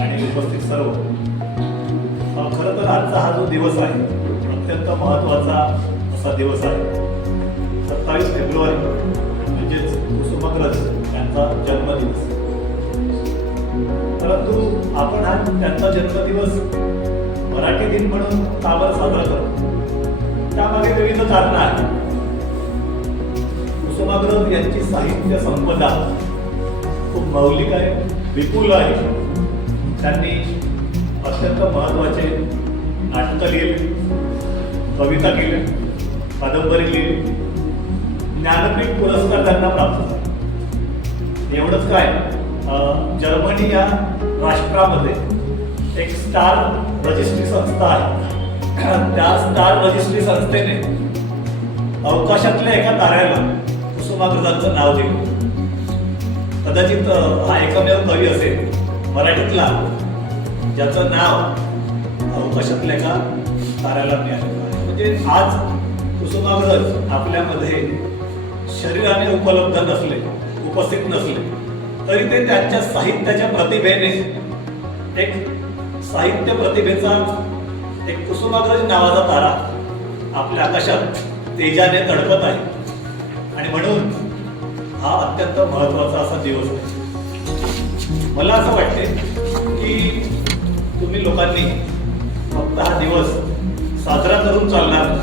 आणि उपस्थित सर्व. खरं तर आजचा हा जो दिवस आहे अत्यंत महत्त्वाचा असा दिवस आहे. सत्तावीस फेब्रुवारी म्हणजेच कुसुमाग्रज यांचा जन्मदिवस. परंतु आपण हा त्यांचा जन्मदिवस मराठी दिन म्हणून का साजरा करतो. त्यामागे विविध कारण आहे कुसुमाग्रज यांची साहित्य संपदा खूप मौलिक आहे. विपुल आहे. त्यांनी अत्यंत महत्त्वाचे नाटकं लिहिले कविता केल्या कादंबरी लिहिली. ज्ञानपीठ पुरस्कार त्यांना प्राप्त झाला. एवढंच काय जर्मनी या राष्ट्रामध्ये एक स्टार रजिस्ट्री संस्था आहे. त्या स्टार रजिस्ट्री संस्थेने अवकाशातल्या एका ताऱ्याला कुसुमाग्रजांचं नाव दिलं. कदाचित हा एकमेव कवी असेल मराठीतला ज्याचं नाव अवकाशातल्या एका ताऱ्याला मिळालेलं आहे. म्हणजे आज कुसुमाग्रज आपल्यामध्ये शरीराने उपलब्ध नसले उपस्थित नसले तरी ते त्यांच्या साहित्याच्या प्रतिभेने एक साहित्य प्रतिभेचा एक कुसुमाग्रज नावाचा तारा आपल्या आकाशात तेजाने तडकत आहे. आणि म्हणून हा अत्यंत महत्त्वाचा असा दिवस आहे. मला असं वाटते की तुम्ही लोकांनी फक्त हा दिवस साजरा करून चालणार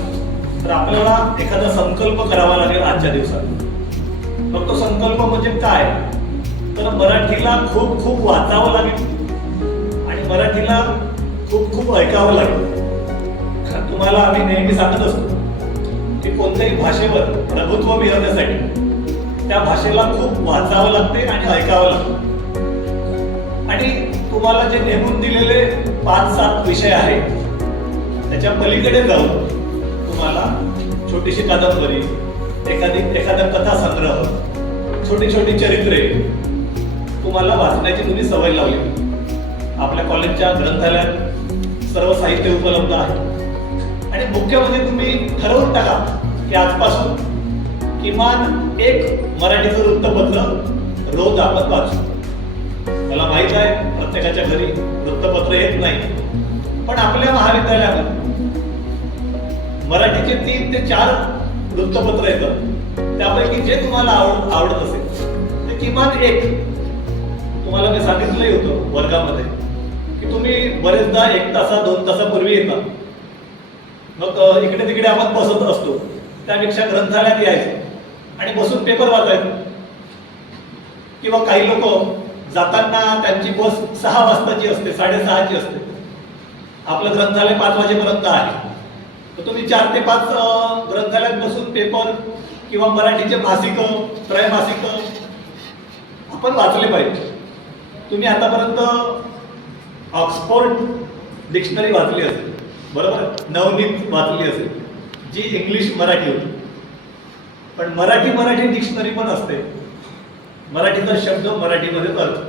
तर आपल्याला एखादा संकल्प करावा लागेल आजच्या दिवसात. मग तो संकल्प म्हणजे काय? तर मराठीला खूप खूप वाचावं लागेल. आणि मराठीला खूप खूप ऐकावं लागेल. कारण तुम्हाला आम्ही नेहमी सांगत असतो की कोणत्याही भाषेवर प्रभुत्व मिळवण्यासाठी त्या भाषेला खूप वाचावं लागते आणि ऐकावं लागतं. आणि तुम्हाला जे नेमून दिलेले पाच सात विषय आहेत त्याच्या पलीकडे जाऊन तुम्हाला छोटीशी कादंबरी एखादी एखादा कथा संग्रह छोटी छोटी चरित्रे तुम्हाला वाचण्याची तुम्ही सवय लावली. आपल्या कॉलेजच्या ग्रंथालयात सर्व साहित्य उपलब्ध आहे. आणि मुख्य म्हणजे तुम्ही ठरवून टाका की आजपासून किमान एक मराठीचं वृत्तपत्र रोज आपण वाचू मला माहीत आहे प्रत्येकाच्या घरी वृत्तपत्र येत नाही पण आपल्या महाविद्यालयामध्ये मराठीचे तीन ते चार वृत्तपत्र येतात. त्यापैकी जे तुम्हाला आवड आवडत असेल ते किमान एक तुम्हाला मी सांगितलंही होतं वर्गामध्ये की तुम्ही बरेचदा एक तासा दोन तासापूर्वी येता. मग इकडे तिकडे आपण बसत असतो. त्यापेक्षा ग्रंथालयात यायचं. आणि बसून पेपर वाचायचं. किंवा काही लोक जाताना त्यांची बस सहा वाजताची असते साडेसहाची असते. आपलं ग्रंथालय पाच वाजेपर्यंत आहे. तर तुम्ही चार ते पाच ग्रंथालयात बसून पेपर किंवा मराठीचे मासिक त्रयमासिक आपण वाचले पाहिजे. तुम्ही आतापर्यंत ऑक्सफोर्ड डिक्शनरी वाचली असेल. बरोबर? नवनीत वाचली असेल. जी इंग्लिश मराठी होती. पण मराठी मराठी डिक्शनरी पण असते. मराठीचा शब्द मराठीमध्येच अर्थ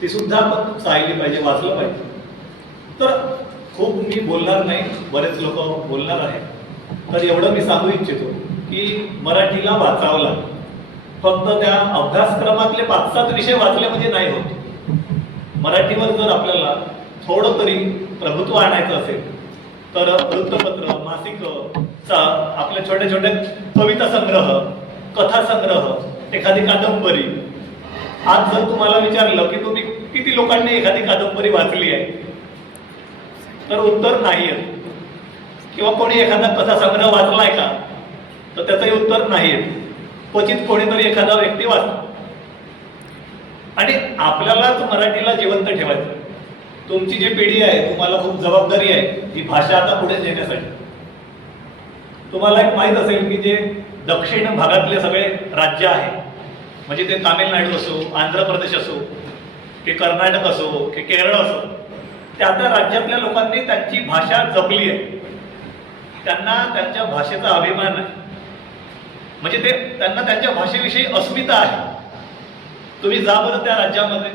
ती सुद्धा आपण चालली पाहिजे वाचलं पाहिजे. तर खूप मी बोलणार नाही बरेच लोक बोलणार आहेत. तर एवढं मी सांगू इच्छितो की मराठीला वाचावं लागेल फक्त त्या अभ्यासक्रमातले पाच सात विषय वाचले म्हणजे नाही होत. मराठीवर जर आपल्याला थोडं तरी प्रभुत्व आणायचं असेल तर वृत्तपत्र मासिकं चा- आपले छोटे छोटे कविता संग्रह कथा संग्रह एखादी कादंबरी. आज जर तुम्हाला विचारलं की तुम्ही किती लोकांनी एखादी कादंबरी वाचली आहे? तर उत्तर नाही आहे किंवा कोणी एखादा कथा संग्रह वाचलाय का? तर त्याचंही उत्तर नाही आहे क्वचित कोणीतरी एखादा व्यक्ती वाच आणि आपल्यालाच मराठीला जिवंत ठेवायचं. तुमची जी पिढी आहे तुम्हाला खूप जबाबदारी आहे. ही भाषा आता पुढे नेण्यासाठी. तुम्हाला एक माहीत असेल की जे दक्षिण भागातले सगळे राज्य आहे म्हणजे ते तामिळनाडू असो आंध्र प्रदेश असो की कर्नाटक असो की केरळ असो त्या त्या राज्यातल्या लोकांनी त्यांची भाषा जपली आहे. त्यांना त्यांच्या भाषेचा अभिमान आहे. म्हणजे ते त्यांना त्यांच्या भाषेविषयी अस्मिता आहे. तुम्ही जा बरं त्या राज्यामध्ये.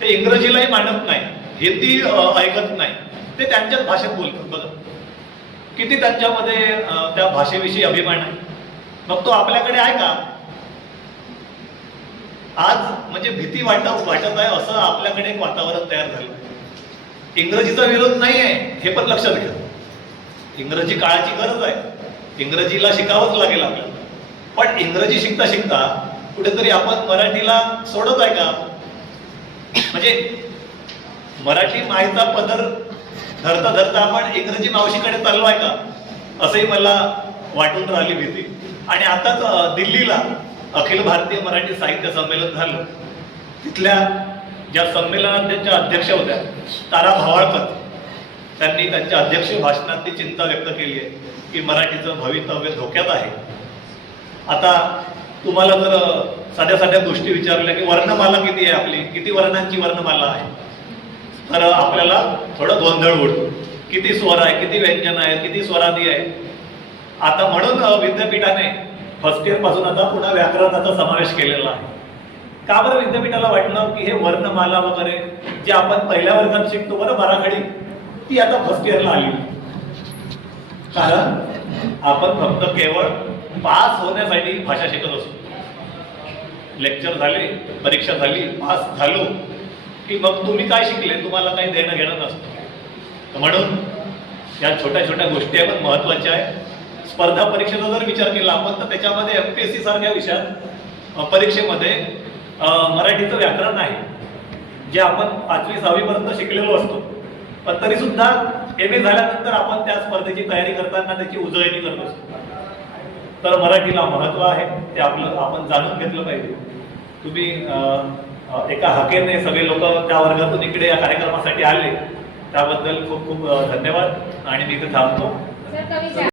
ते इंग्रजीलाही मांडत नाही हिंदी ऐकत नाही. ते त्यांच्याच भाषेत बोलतात बघा. किती त्यांच्यामध्ये त्या भाषेविषयी अभिमान आहे? मग तो आपल्याकडे आहे का? आज म्हणजे भीती वाटत वाटत आहे असं आपल्याकडे एक वातावरण तयार झालं. इंग्रजीचा विरोध नाही आहे हे पण लक्षात घ्या. इंग्रजी काळाची गरज आहे. इंग्रजीला शिकावंच लागेल आपल्याला. पण इंग्रजी शिकता शिकता कुठेतरी आपण मराठीला सोडत आहे का? म्हणजे मराठी मायेचा पदर धरता धरता आपण इंग्रजी मावशीकडे चाललो आहे का? असंही मला वाटून राहिली भीती. आणि आताच दिल्लीला अखिल भारतीय मराठी साहित्य संमेलन झालं. तिथल्या ज्या संमेलनात त्यांच्या अध्यक्ष होत्या तारा भावाळकर त्यांनी त्यांच्या अध्यक्ष भाषणात ती चिंता व्यक्त केली आहे की मराठीचं भवितव्य धोक्यात आहे. आता तुम्हाला जर साध्या साध्या गोष्टी विचारल्या की वर्णमाला किती आहे आपली? किती वर्णांची वर्णमाला आहे? तर आपल्याला थोडं गोंधळ उडतो किती स्वर आहे किती व्यंजन आहे किती स्वरादी आहे. आता म्हणून विद्यापीठाने फर्स्ट इयरपासून आता पुन्हा व्याकरणाचा समावेश केलेला आहे. का बरं विद्यापीठाला वाटलं की हे वर्णमाला वगैरे जे आपण पहिल्या वर्गात शिकतो बरं मराठी ती आता फर्स्ट इयरला आली. कारण आपण फक्त केवळ पास होण्यासाठी भाषा शिकत असतो लेक्चर झाले परीक्षा झाली पास झालो. की मग तुम्ही काय शिकले? तुम्हाला काही देणं घेणं नसतं. म्हणून या छोट्या छोट्या गोष्टी आहे पण महत्त्वाच्या आहे स्पर्धा परीक्षेचा जर विचार केला आपण तर त्याच्यामध्ये एम पी एस सी सारख्या विषयात परीक्षेमध्ये मराठीचं व्याकरण आहे जे आपण पाचवी सहावीपर्यंत शिकलेलो असतो. पण तरी सुद्धा एम ए झाल्यानंतर आपण त्या स्पर्धेची तयारी करताना त्याची उजळणी करत असतो. तर मराठीला महत्त्व आहे ते आपलं आपण जाणून घेतलं पाहिजे. तुम्ही एका हकेने सगळे लोक त्या वर्गातून इकडे या कार्यक्रमासाठी आले. त्याबद्दल खूप खूप धन्यवाद. आणि मी इथे थांबतो.